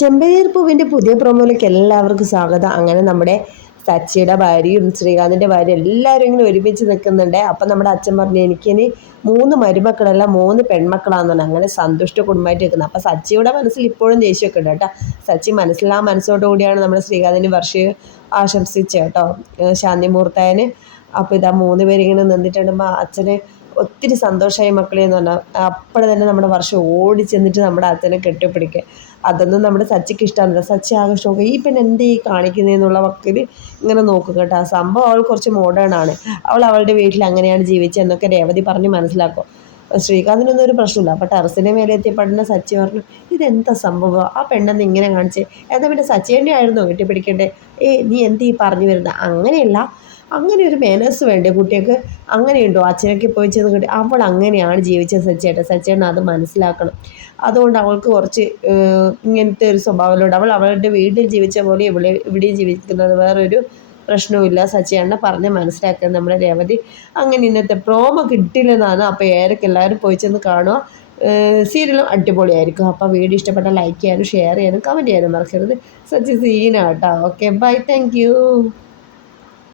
ചെമ്പനീർ പൂവിന്റെ പുതിയ പ്രൊമോയിലേക്ക് എല്ലാവർക്കും സ്വാഗതം. അങ്ങനെ നമ്മുടെ സച്ചിയുടെ ഭാര്യയും ശ്രീകാന്തിന്റെ ഭാര്യയും എല്ലാവരും ഇങ്ങനെ ഒരുമിച്ച് നിൽക്കുന്നുണ്ട്. അപ്പം നമ്മുടെ അച്ഛൻ പറഞ്ഞു എനിക്കിനി മൂന്ന് മരുമക്കളല്ല മൂന്ന് പെൺമക്കളാണെന്നാണ് അങ്ങനെ സന്തുഷ്ട കുടുംബമായിട്ട് നിൽക്കുന്നത് അപ്പം സച്ചിയുടെ മനസ്സിൽ ഇപ്പോഴും ദേഷ്യമൊക്കെ ഉണ്ട് കേട്ടോ. സച്ചി മനസ്സിലാ മനസ്സോടു കൂടിയാണ് നമ്മുടെ ശ്രീകാന്തിന് വർഷം ആശംസിച്ചത് കേട്ടോ. ശാന്തി മുഹൂർത്തായന് അപ്പോൾ ഇതാ മൂന്ന് പേരിങ്ങനെ നിന്നിട്ടുണ്ടുമ്പോൾ അച്ഛന് ഒത്തിരി സന്തോഷമായി മക്കളെ എന്ന് പറഞ്ഞാൽ അപ്പോൾ തന്നെ നമ്മുടെ വർഷം ഓടി ചെന്നിട്ട് നമ്മുടെ അച്ഛനെ കെട്ടിപ്പിടിക്കുക അതൊന്നും നമ്മുടെ സച്ചിക്ക് ഇഷ്ടമല്ല സച്ചി ആകർഷമൊക്കെ ഈ പെണ്ണ് എന്തേ ഈ കാണിക്കുന്നതെന്നുള്ള വക്കിൽ ഇങ്ങനെ നോക്കുക കേട്ടോ. ആ സംഭവം അവൾ കുറച്ച് മോഡേൺ ആണ്. അവൾ അവളുടെ വീട്ടിൽ അങ്ങനെയാണ് ജീവിച്ചതെന്നൊക്കെ രേവതി പറഞ്ഞ് മനസ്സിലാക്കും. ശ്രീകാന്തിനൊന്നും ഒരു പ്രശ്നമില്ല. അപ്പോൾ ടെറസിന്റെ മേലെ എത്തിയപ്പെടുന്ന സച്ചി പറഞ്ഞു ഇതെന്താ സംഭവം? ആ പെണ്ണെന്ന് ഇങ്ങനെ കാണിച്ച്. എന്താ പിന്നെ സച്ചി ആയിരുന്നു കെട്ടിപ്പിടിക്കണ്ടേ? ഏ നീ എന്ത് ഈ പറഞ്ഞു വരുന്നത് അങ്ങനെയല്ല. അങ്ങനെ ഒരു മേനസ് വേണ്ടേ? കുട്ടികൾക്ക് അങ്ങനെയുണ്ടോ? അച്ഛനൊക്കെ പോയി ചെന്ന് കിട്ടി അവൾ അങ്ങനെയാണ് ജീവിച്ചത് സച്ചേട്ടൻ സച്ചേട്ടൻ അത് മനസ്സിലാക്കണം. അതുകൊണ്ട് അവൾക്ക് കുറച്ച് ഇങ്ങനത്തെ ഒരു സ്വഭാവമുണ്ട്. അവൾ അവളുടെ വീട്ടിൽ ജീവിച്ച പോലെ ഇവിടെ ഇവിടെയും ജീവിക്കുന്നത് വേറൊരു പ്രശ്നവുമില്ല. സച്ചേണ്ണ പറഞ്ഞ് മനസ്സിലാക്കുക നമ്മുടെ രേവതി അങ്ങനെ ഇന്നത്തെ പ്രോമോ കിട്ടില്ലെന്നാണ്. അപ്പോൾ ഏരൊക്കെ എല്ലാവരും പോയി ചെന്ന് കാണുക. സീരിയലും അടിപൊളിയായിരിക്കും. അപ്പോൾ വീഡിയോ ഇഷ്ടപ്പെട്ട ലൈക്ക് ചെയ്യാനും ഷെയർ ചെയ്യാനും കമന്റ് ചെയ്യാനും മറക്കരുത്. സച്ച് സീനാട്ടോ ഓക്കെ ബൈ താങ്ക്